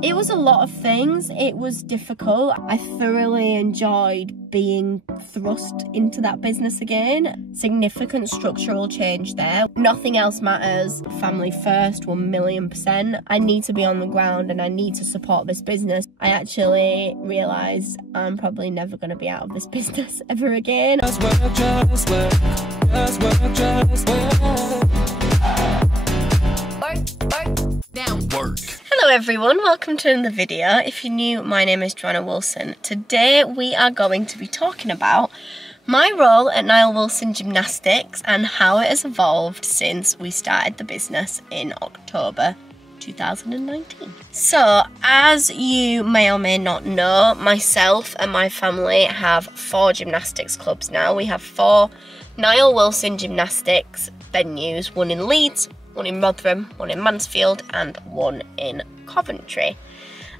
It was a lot of things. It was difficult. I thoroughly enjoyed being thrust into that business again. Significant structural change there. Nothing else matters. Family first, 1,000,000%. I need to be on the ground and I need to support this business. I actually realised I'm probably never going to be out of this business ever again. Just work, just work, just work, just work. Work. Hello everyone, welcome to another video. If you're new, my name is Joanna Wilson. Today we are going to be talking about my role at NILE Wilson Gymnastics and how it has evolved since we started the business in October 2019. So, as you may or may not know, myself and my family have 4 gymnastics clubs now. We have 4 NILE Wilson Gymnastics venues, one in Leeds, one in Rotherham, one in Mansfield and one in Coventry.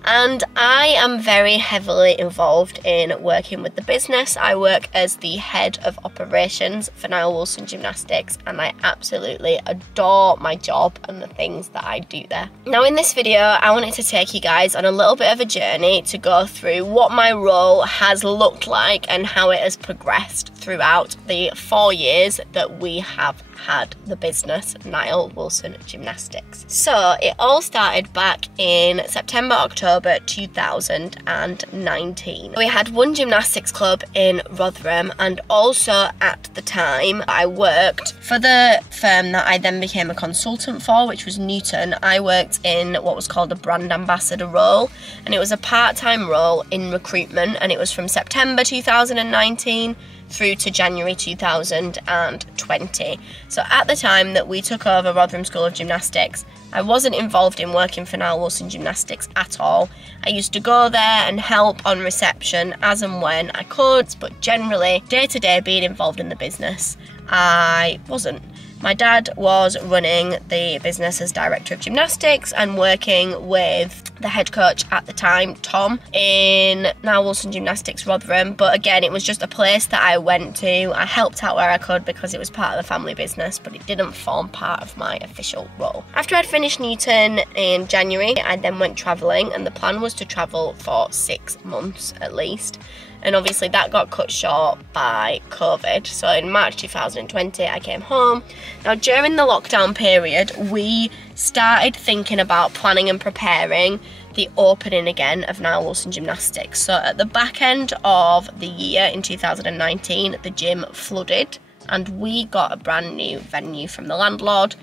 And I am very heavily involved in working with the business. I work as the head of operations for NILE Wilson Gymnastics and I absolutely adore my job and the things that I do there. Now in this video I wanted to take you guys on a little bit of a journey to go through what my role has looked like and how it has progressed throughout the 4 years that we have had the business NILE Wilson Gymnastics. So it all started back in September, October 2019. We had one gymnastics club in Rotherham and also at the time I worked for the firm that I then became a consultant for, which was Newton. I worked in what was called a brand ambassador role and it was a part-time role in recruitment and it was from September 2019 through to January 2020. So at the time that we took over Rotherham School of Gymnastics, I wasn't involved in working for NILE Wilson Gymnastics at all. I used to go there and help on reception as and when I could, but generally, day to day being involved in the business, I wasn't. My dad was running the business as director of gymnastics and working with the head coach at the time, Tom, in NILE Wilson Gymnastics Rotherham. But again, it was just a place that I went to. I helped out where I could because it was part of the family business, but it didn't form part of my official role. After I'd finished Newton in January, I then went travelling and the plan was to travel for 6 months at least. And obviously that got cut short by COVID. So in March 2020, I came home. Now during the lockdown period, we started thinking about planning and preparing the opening again of NILE Wilson Gymnastics. So at the back end of the year in 2019, the gym flooded and we got a brand new venue from the landlord.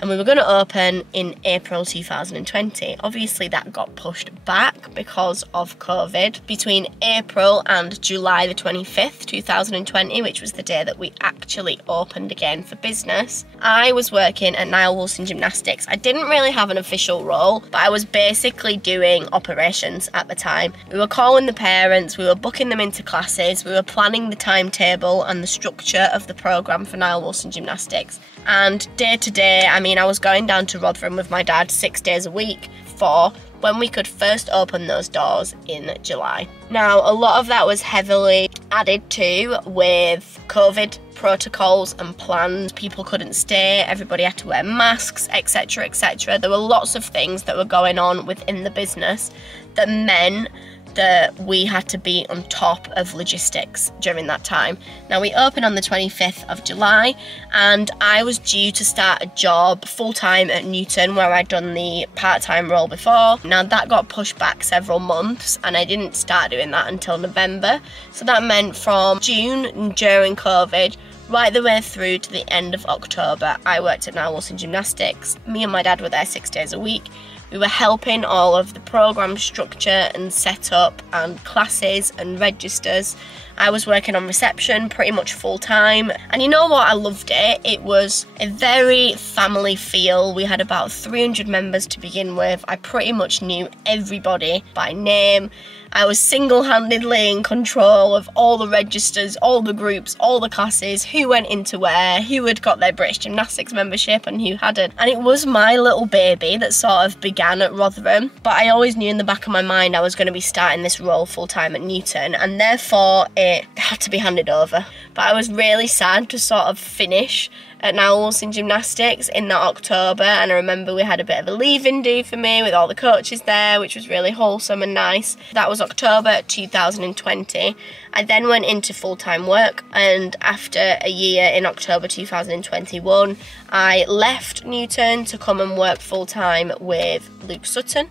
And we were going to open in April 2020. Obviously that got pushed back because of COVID. Between April and July the 25th, 2020, which was the day that we actually opened again for business, I was working at NILE Wilson Gymnastics. I didn't really have an official role, but I was basically doing operations at the time. We were calling the parents, we were booking them into classes, we were planning the timetable and the structure of the programme for NILE Wilson Gymnastics. And day to day, I mean, I was going down to Rotherham with my dad 6 days a week for when we could first open those doors in July. Now, a lot of that was heavily added to with COVID protocols and plans. People couldn't stay, everybody had to wear masks, etc, etc. There were lots of things that were going on within the business that meant that we had to be on top of logistics during that time. Now we opened on the 25th of July and I was due to start a job full-time at Newton where I'd done the part-time role before. Now that got pushed back several months and I didn't start doing that until November. So that meant from June during COVID right the way through to the end of October, I worked at NILE Wilson Gymnastics. Me and my dad were there 6 days a week. We were helping all of the programme structure and setup and classes and registers. I was working on reception pretty much full time. And you know what, I loved it. It was a very family feel. We had about 300 members to begin with. I pretty much knew everybody by name. I was single-handedly in control of all the registers, all the groups, all the classes, who went into where, who had got their British Gymnastics membership and who hadn't. And it was my little baby that sort of began at Rotherham. But I always knew in the back of my mind I was going to be starting this role full-time at Newton. And therefore, it had to be handed over. But I was really sad to sort of finish at NILE Wilson Gymnastics in that October, and I remember we had a bit of a leave-in do for me with all the coaches there, which was really wholesome and nice. That was October 2020. I then went into full-time work, and after a year in October 2021, I left Newton to come and work full-time with Luke Sutton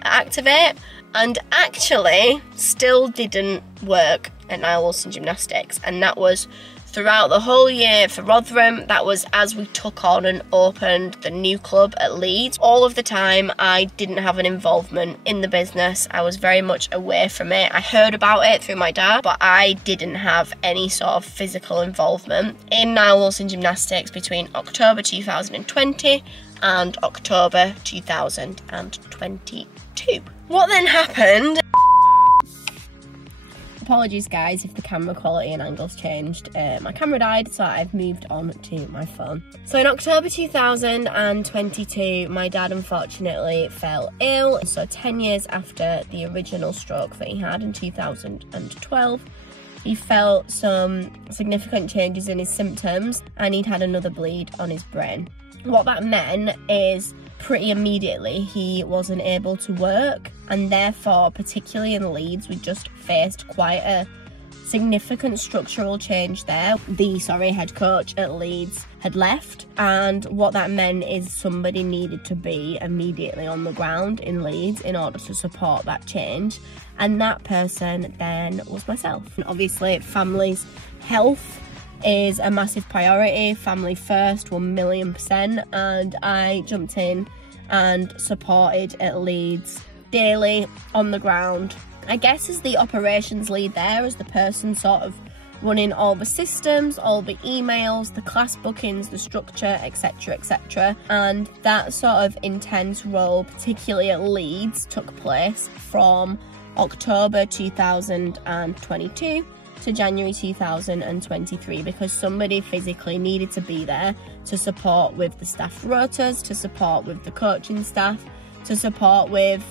at Activate, and actually still didn't work at NILE Wilson Gymnastics, and that was throughout the whole year for Rotherham. That was as we took on and opened the new club at Leeds. All of the time I didn't have an involvement in the business. I was very much away from it. I heard about it through my dad, but I didn't have any sort of physical involvement in NILE Wilson Gymnastics between October 2020 and October 2022. What then happened? Apologies guys if the camera quality and angles changed. My camera died, so I've moved on to my phone. So in October 2022, my dad unfortunately fell ill. So 10 years after the original stroke that he had in 2012, he felt some significant changes in his symptoms, and he'd had another bleed on his brain. What that meant is pretty immediately he wasn't able to work, and therefore, particularly in Leeds, we just faced quite a significant structural change there. The head coach at Leeds had left, and what that meant is somebody needed to be immediately on the ground in Leeds in order to support that change, and that person then was myself. And obviously family's health is a massive priority, family first, 1,000,000%, and I jumped in and supported at Leeds daily on the ground. I guess as the operations lead there, as the person sort of running all the systems, all the emails, the class bookings, the structure, etc, etc. And that sort of intense role, particularly at Leeds, took place from October 2022 to January 2023, because somebody physically needed to be there to support with the staff rotas, to support with the coaching staff, to support with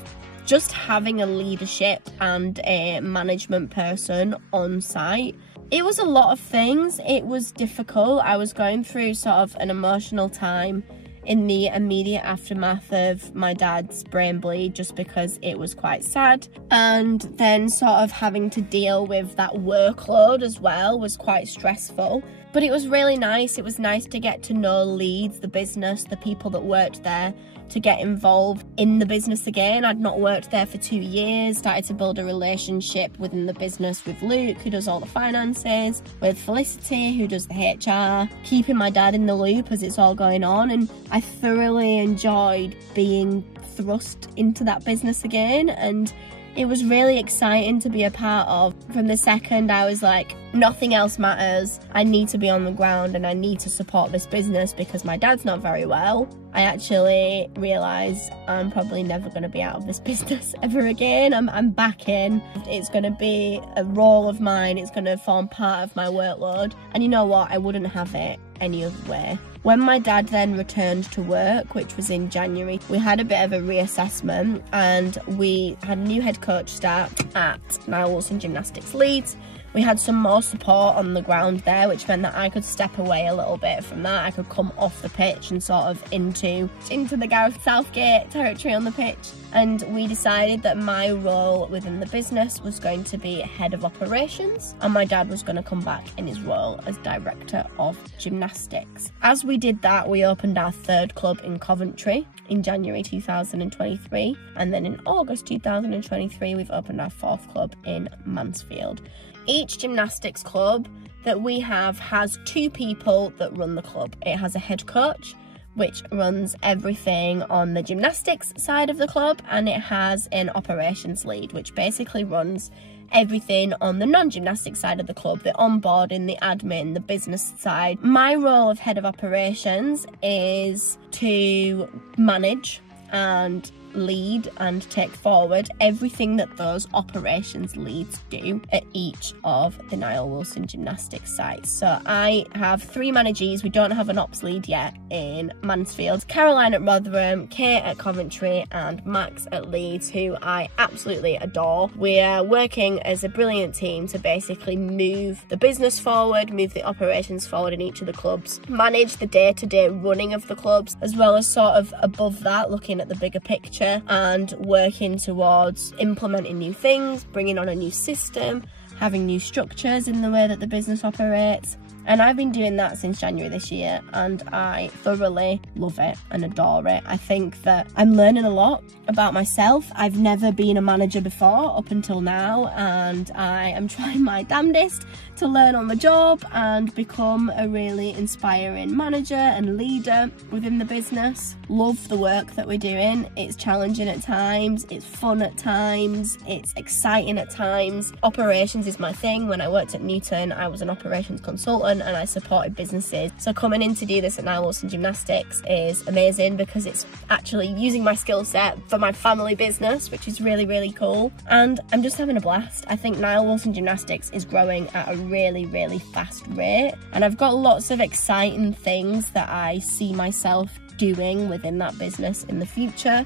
just having a leadership and a management person on site. It was a lot of things. It was difficult. I was going through sort of an emotional time in the immediate aftermath of my dad's brain bleed, just because it was quite sad, and then sort of having to deal with that workload as well was quite stressful. But it was really nice. It was nice to get to know Leeds, the business, the people that worked there, to get involved in the business again. I'd not worked there for 2 years, started to build a relationship within the business with Luke, who does all the finances, with Felicity, who does the HR, keeping my dad in the loop as it's all going on, and I thoroughly enjoyed being thrust into that business again, and it was really exciting to be a part of. From the second I was like, nothing else matters, I need to be on the ground and I need to support this business because my dad's not very well, I actually realised I'm probably never going to be out of this business ever again. I'm back in. It's going to be a role of mine, it's going to form part of my workload, and you know what, I wouldn't have it any other way. When my dad then returned to work, which was in January, we had a bit of a reassessment, and we had a new head coach start at NILE Wilson Gymnastics Leeds. We had some more support on the ground there, which meant that I could step away a little bit from that. I could come off the pitch and sort of into the Gareth Southgate territory on the pitch. And we decided that my role within the business was going to be head of operations, and my dad was going to come back in his role as director of gymnastics. As we did that, we opened our third club in Coventry in January 2023, and then in August 2023 we've opened our fourth club in Mansfield. Each gymnastics club that we have has 2 people that run the club. It has a head coach, which runs everything on the gymnastics side of the club, and it has an operations lead, which basically runs everything on the non-gymnastics side of the club, the onboarding, the admin, the business side. My role of head of operations is to manage and lead and take forward everything that those operations leads do at each of the NILE Wilson Gymnastics sites. So I have 3 managees. We don't have an ops lead yet in Mansfield. Caroline at Rotherham, Kate at Coventry, and Max at Leeds, who I absolutely adore. We are working as a brilliant team to basically move the business forward, move the operations forward in each of the clubs, manage the day-to-day running of the clubs, as well as sort of above that, looking at the bigger picture and working towards implementing new things, bringing on a new system, having new structures in the way that the business operates. And I've been doing that since January this year, and I thoroughly love it and adore it. I think that I'm learning a lot about myself. I've never been a manager before up until now, and I am trying my damnedest to learn on the job and become a really inspiring manager and leader within the business. Love the work that we're doing. It's challenging at times, it's fun at times, it's exciting at times. Operations is my thing. When I worked at Newton, I was an operations consultant and I supported businesses. So coming in to do this at NILE Wilson Gymnastics is amazing because it's actually using my skill set for my family business, which is really, really cool. And I'm just having a blast. I think NILE Wilson Gymnastics is growing at a really, really fast rate. And I've got lots of exciting things that I see myself doing within that business in the future.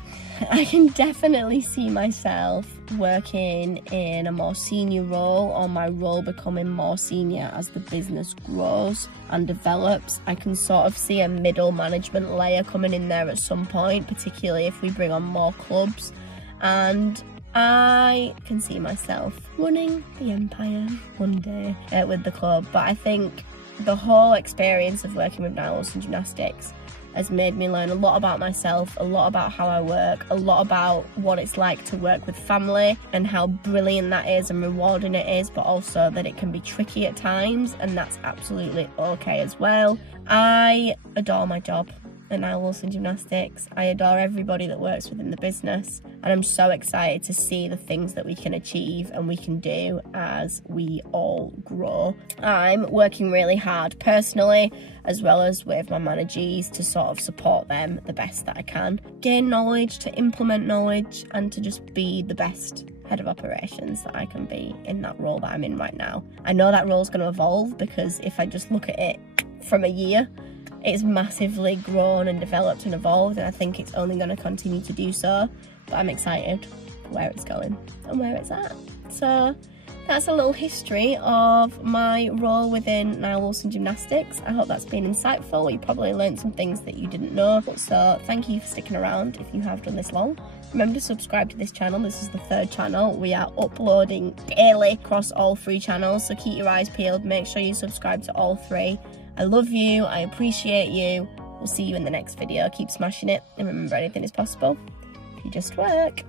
I can definitely see myself working in a more senior role, or my role becoming more senior as the business grows and develops. I can sort of see a middle management layer coming in there at some point, particularly if we bring on more clubs. And I can see myself running the empire one day with the club. But I think the whole experience of working with NILE Wilson Gymnastics has made me learn a lot about myself, a lot about how I work, a lot about what it's like to work with family and how brilliant that is and rewarding it is, but also that it can be tricky at times, and that's absolutely okay as well. I adore my job at NILE Wilson Gymnastics. I adore everybody that works within the business, and I'm so excited to see the things that we can achieve and we can do as we all grow. I'm working really hard personally, as well as with my managees, to sort of support them the best that I can, gain knowledge, to implement knowledge, and to just be the best head of operations that I can be in that role that I'm in right now. I know that role's going to evolve, because if I just look at it from a year, it's massively grown and developed and evolved, and I think it's only going to continue to do so. But I'm excited where it's going and where it's at. So that's a little history of my role within NILE Wilson Gymnastics. I hope that's been insightful. You probably learned some things that you didn't know. So thank you for sticking around if you have done this long. Remember to subscribe to this channel. This is the 3rd channel. We are uploading daily across all 3 channels, so keep your eyes peeled. Make sure you subscribe to all 3. I love you. I appreciate you. We'll see you in the next video. Keep smashing it, and remember, anything is possible if you just work.